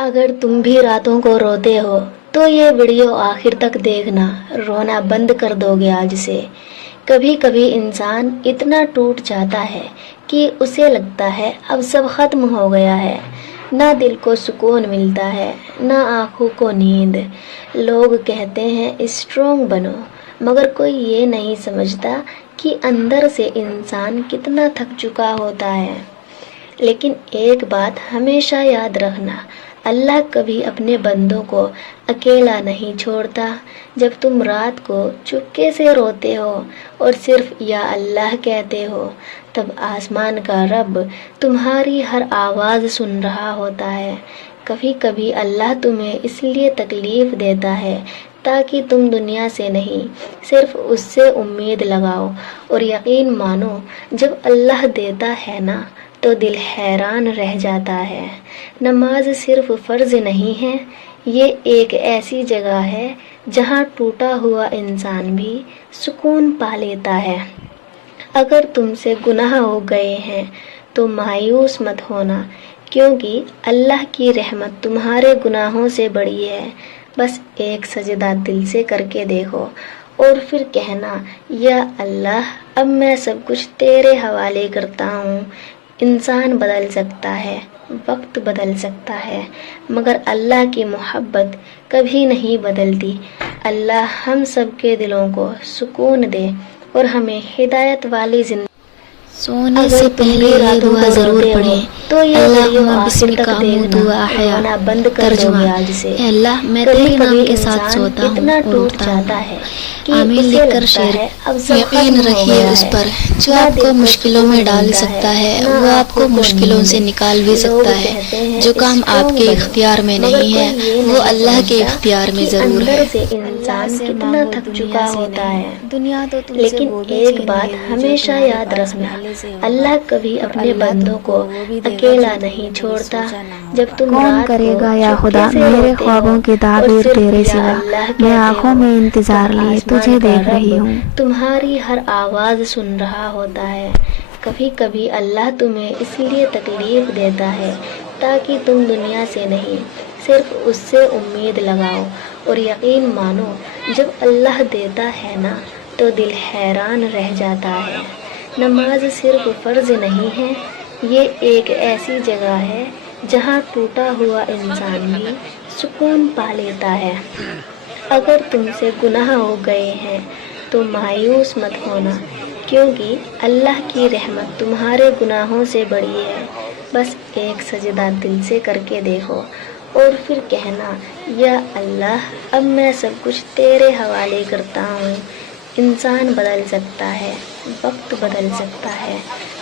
अगर तुम भी रातों को रोते हो तो ये वीडियो आखिर तक देखना, रोना बंद कर दोगे आज से। कभी कभी इंसान इतना टूट जाता है कि उसे लगता है अब सब खत्म हो गया है। ना दिल को सुकून मिलता है, ना आँखों को नींद। लोग कहते हैं स्ट्रोंग बनो, मगर कोई ये नहीं समझता कि अंदर से इंसान कितना थक चुका होता है। लेकिन एक बात हमेशा याद रखना, अल्लाह कभी अपने बंदों को अकेला नहीं छोड़ता। जब तुम रात को चुपके से रोते हो और सिर्फ या अल्लाह कहते हो, तब आसमान का रब तुम्हारी हर आवाज़ सुन रहा होता है। कभी कभी अल्लाह तुम्हें इसलिए तकलीफ़ देता है ताकि तुम दुनिया से नहीं, सिर्फ उससे उम्मीद लगाओ और यकीन मानो, जब अल्लाह देता है ना तो दिल हैरान रह जाता है। नमाज सिर्फ फ़र्ज़ नहीं है, ये एक ऐसी जगह है जहाँ टूटा हुआ इंसान भी सुकून पा लेता है। अगर तुमसे गुनाह हो गए हैं तो मायूस मत होना, क्योंकि अल्लाह की रहमत तुम्हारे गुनाहों से बड़ी है। बस एक सजदा दिल से करके देखो और फिर कहना, या अल्लाह, अब मैं सब कुछ तेरे हवाले करता हूँ। इंसान बदल सकता है, वक्त बदल सकता है, मगर अल्लाह की मोहब्बत कभी नहीं बदलती। अल्लाह हम सब के दिलों को सुकून दे और हमें हिदायत वाली जिंदगी। सोने से पहले ये दुआ ज़रूर पढ़ें। तो ये अल्लाहुम्मा बिस्मिका अमूतु व अहया। तर्जुमा, ऐ अल्लाह, मैं तेरे नाम के साथ सोता हूँ और उठता हूँ। आमीन लिखकर शेयर यकीन रखिए उस पर जो आपको मुश्किलों में डाल सकता है, वो आपको मुश्किलों से निकाल भी सकता है। जो काम आपके इख्तियार में नहीं है, वो अल्लाह के इख्तियार में ज़रूर है। इंसान कितना थक चुका होता है, लेकिन एक बात हमेशा याद रखना, अल्लाह कभी अपने बंदों को अकेला नहीं छोड़ता। जब तुम कौन करेगा या खुदा मेरे ख्वाबों की ताबीर तेरे सिवा, मैं आंखों में इंतजार लिए तुझे देख रही हूँ। तुम्हारी हर आवाज़ सुन रहा होता है। कभी कभी अल्लाह तुम्हें इसलिए तकलीफ देता है ताकि तुम दुनिया से नहीं, सिर्फ उससे उम्मीद लगाओ और यकीन मानो, जब अल्लाह देता है ना तो दिल हैरान रह जाता है। नमाज सिर्फ फ़र्ज़ नहीं है, ये एक ऐसी जगह है जहाँ टूटा हुआ इंसान भी सुकून पा लेता है। अगर तुमसे गुनाह हो गए हैं तो मायूस मत होना, क्योंकि अल्लाह की रहमत तुम्हारे गुनाहों से बड़ी है। बस एक सजदा दिल से करके देखो और फिर कहना, या अल्लाह, अब मैं सब कुछ तेरे हवाले करता हूँ। इंसान बदल सकता है, वक्त बदल सकता है,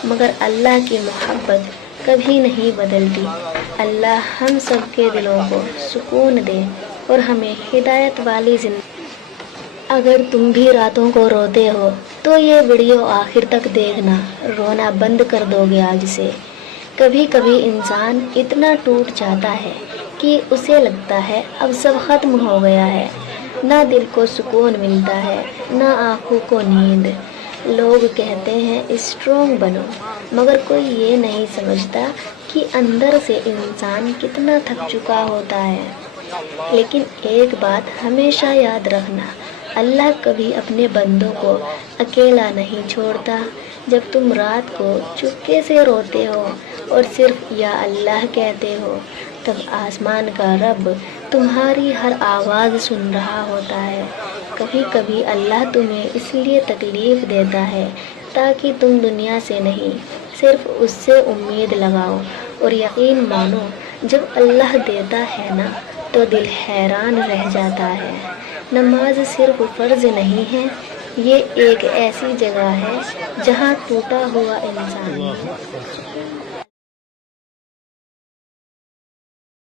मगर अल्लाह की मोहब्बत कभी नहीं बदलती। अल्लाह हम सब के दिलों को सुकून दे और हमें हिदायत वाली जिंदगी। अगर तुम भी रातों को रोते हो तो ये वीडियो आखिर तक देखना, रोना बंद कर दोगे आज से। कभी कभी इंसान इतना टूट जाता है कि उसे लगता है अब सब खत्म हो गया है। ना दिल को सुकून मिलता है, ना आँखों को नींद। लोग कहते हैं स्ट्रोंग बनो, मगर कोई ये नहीं समझता कि अंदर से इंसान कितना थक चुका होता है। लेकिन एक बात हमेशा याद रखना, अल्लाह कभी अपने बंदों को अकेला नहीं छोड़ता। जब तुम रात को चुपके से रोते हो और सिर्फ या अल्लाह कहते हो, तब आसमान का रब तुम्हारी हर आवाज़ सुन रहा होता है। कभी कभी अल्लाह तुम्हें इसलिए तकलीफ़ देता है ताकि तुम दुनिया से नहीं, सिर्फ उससे उम्मीद लगाओ और यकीन मानो, जब अल्लाह देता है ना तो दिल हैरान रह जाता है। नमाज सिर्फ फ़र्ज़ नहीं है, ये एक ऐसी जगह है जहाँ टूटा हुआ इंसान